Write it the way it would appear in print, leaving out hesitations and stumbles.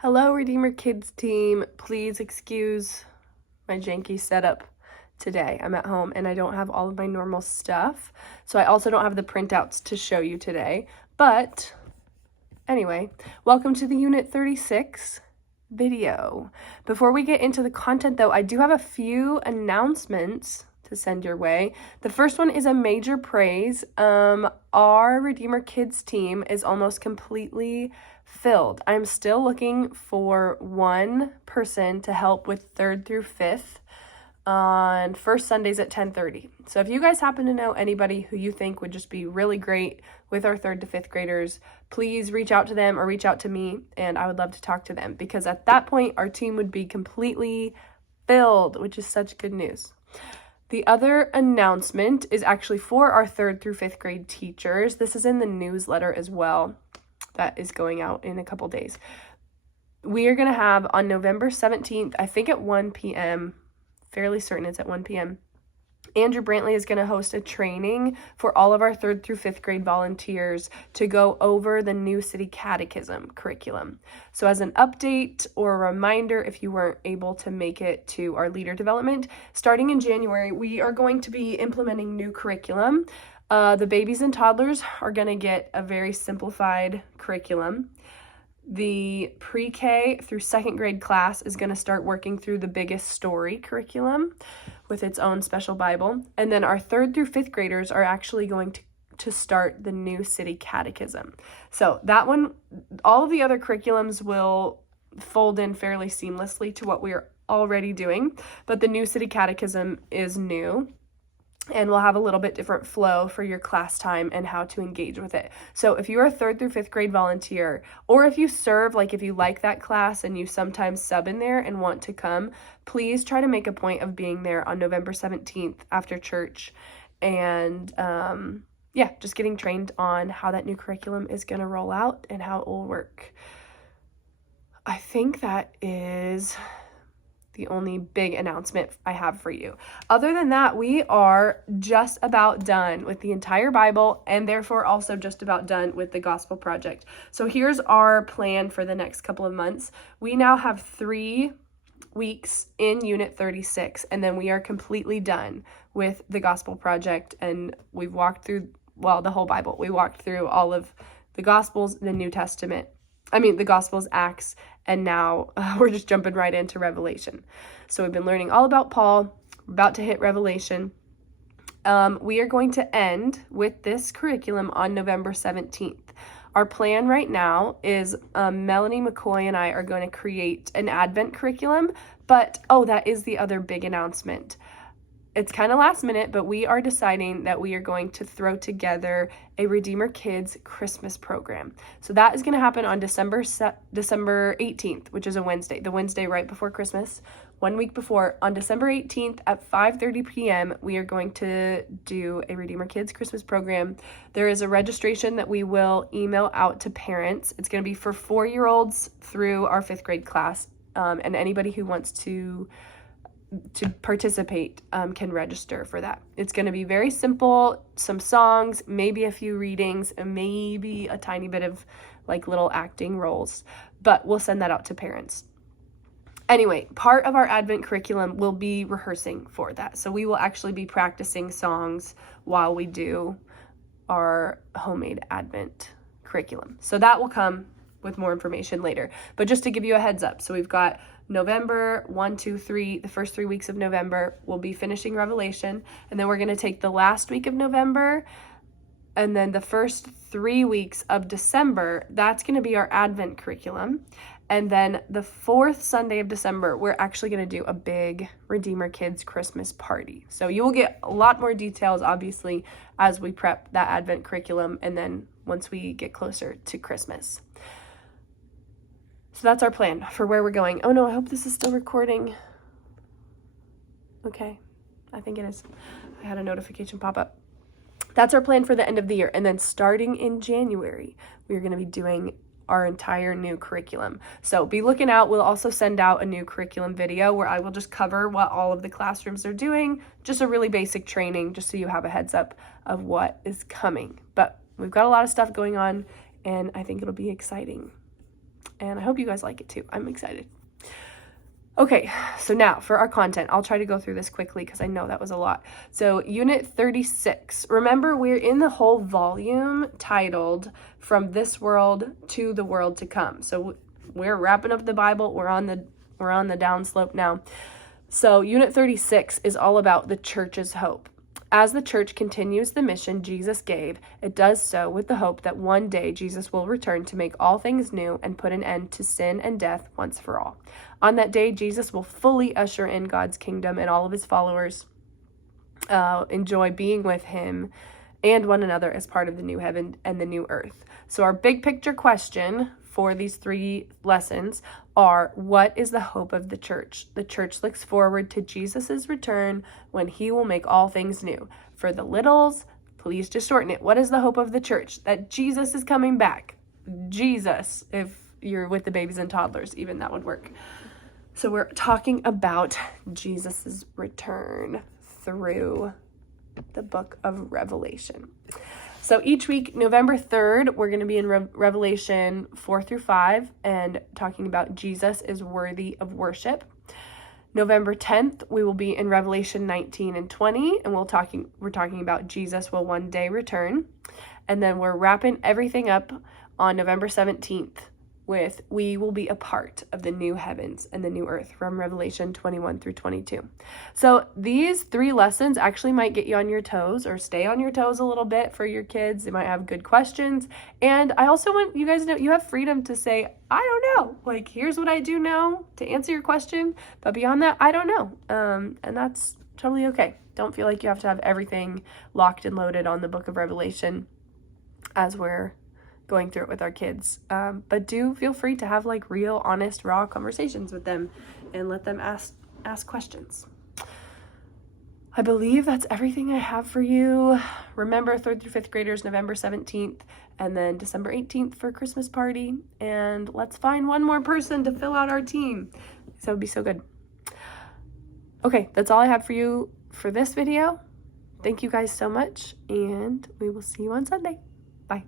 Hello, Redeemer Kids team. Please excuse my janky setup today. I'm at home and I don't have all of my normal stuff. So I also don't have the printouts to show you today. But anyway, welcome to the Unit 36 video. Before we get into the content though, I do have a few announcements to send your way. The first one is a major praise. Our Redeemer Kids team is almost completely filled. I'm still looking for one person to help with 3rd through 5th on first Sundays at 10:30. So if you guys happen to know anybody who you think would just be really great with our 3rd to 5th graders, please reach out to them or reach out to me and I would love to talk to them, because at that point our team would be completely filled, which is such good news. The other announcement is actually for our 3rd through 5th grade teachers. This is in the newsletter as well that is going out in a couple days. We are going to have on November 17th, I think at 1 p.m., fairly certain it's at 1 p.m., Andrew Brantley is going to host a training for all of our 3rd through 5th grade volunteers to go over the new city catechism curriculum. So as an update or a reminder, if you weren't able to make it to our leader development, starting in January, we are going to be implementing new curriculum. The babies and toddlers are going to get a very simplified curriculum. The pre-K through 2nd grade class is going to start working through the biggest story curriculum with its own special Bible. And then our 3rd through 5th graders are actually going to start the new city catechism. So that one, all of the other curriculums will fold in fairly seamlessly to what we're already doing, but the new city catechism is new. And we'll have a little bit different flow for your class time and how to engage with it. So if you're a 3rd through 5th grade volunteer, or if you serve, like if you like that class and you sometimes sub in there and want to come, please try to make a point of being there on November 17th after church. And just getting trained on how that new curriculum is going to roll out and how it will work. I think that is the only big announcement I have for you. Other than that, we are just about done with the entire Bible and therefore also just about done with the Gospel Project. So here's our plan for the next couple of months. We now have 3 weeks in Unit 36, and then we are completely done with the Gospel Project, and we've walked through, the whole Bible. We walked through all of the Gospels, the New Testament, the Gospels, Acts, and now we're just jumping right into Revelation. So we've been learning all about Paul. We're about to hit Revelation. We are going to end with this curriculum on November 17th. Our plan right now is Melanie McCoy and I are going to create an Advent curriculum, but that is the other big announcement. It's kind of last minute, but we are deciding that we are going to throw together a Redeemer Kids Christmas program. So that is going to happen on December 18th, which is a Wednesday, the Wednesday right before Christmas. 1 week before, on December 18th at 5:30 p.m., we are going to do a Redeemer Kids Christmas program. There is a registration that we will email out to parents. It's going to be for 4-year-olds through our 5th grade class, and anybody who wants to participate can register for that. It's going to be very simple, some songs, maybe a few readings, and maybe a tiny bit of little acting roles, but we'll send that out to parents. Anyway, part of our Advent curriculum will be rehearsing for that. So we will actually be practicing songs while we do our homemade Advent curriculum. So that will come with more information later. But just to give you a heads up, so we've got November 1, 2, 3, the first 3 weeks of November, we'll be finishing Revelation, and then we're going to take the last week of November, and then the first 3 weeks of December, that's going to be our Advent curriculum, and then the 4th Sunday of December, we're actually going to do a big Redeemer Kids Christmas party. So you will get a lot more details, obviously, as we prep that Advent curriculum, and then once we get closer to Christmas. So that's our plan for where we're going. Oh no, I hope this is still recording. Okay, I think it is. I had a notification pop up. That's our plan for the end of the year. And then starting in January, we're going to be doing our entire new curriculum. So be looking out. We'll also send out a new curriculum video where I will just cover what all of the classrooms are doing. Just a really basic training, just so you have a heads up of what is coming. But we've got a lot of stuff going on, and I think it'll be exciting. And I hope you guys like it too. I'm excited. Okay, so now for our content, I'll try to go through this quickly because I know that was a lot. So Unit 36, remember we're in the whole volume titled From This World to the World to Come. So we're wrapping up the Bible. We're on the downslope now. So Unit 36 is all about the church's hope. As the church continues the mission Jesus gave, it does so with the hope that one day Jesus will return to make all things new and put an end to sin and death once for all. On that day, Jesus will fully usher in God's kingdom, and all of his followers enjoy being with him and one another as part of the new heaven and the new earth. So our big picture question for these 3 lessons are, what is the hope of the church? The church looks forward to Jesus's return when he will make all things new. For the littles, please just shorten it. What is the hope of the church? That Jesus is coming back. Jesus, if you're with the babies and toddlers, even that would work. So we're talking about Jesus's return through the book of Revelation. So each week, November 3rd, we're going to be in Revelation 4 through 5 and talking about Jesus is worthy of worship. November 10th, we will be in Revelation 19 and 20, and we're talking about Jesus will one day return. And then we're wrapping everything up on November 17th with we will be a part of the new heavens and the new earth from Revelation 21 through 22. So these 3 lessons actually might get you on your toes or stay on your toes a little bit for your kids. They might have good questions. And I also want you guys to know you have freedom to say, I don't know. Like, here's what I do know to answer your question. But beyond that, I don't know. And that's totally okay. Don't feel like you have to have everything locked and loaded on the book of Revelation as we're going through it with our kids. But do feel free to have like real, honest, raw conversations with them and let them ask questions. I believe that's everything I have for you. Remember, 3rd through 5th graders, November 17th, and then December 18th for Christmas party. And let's find one more person to fill out our team. That would be so good. Okay, that's all I have for you for this video. Thank you guys so much, and we will see you on Sunday. Bye.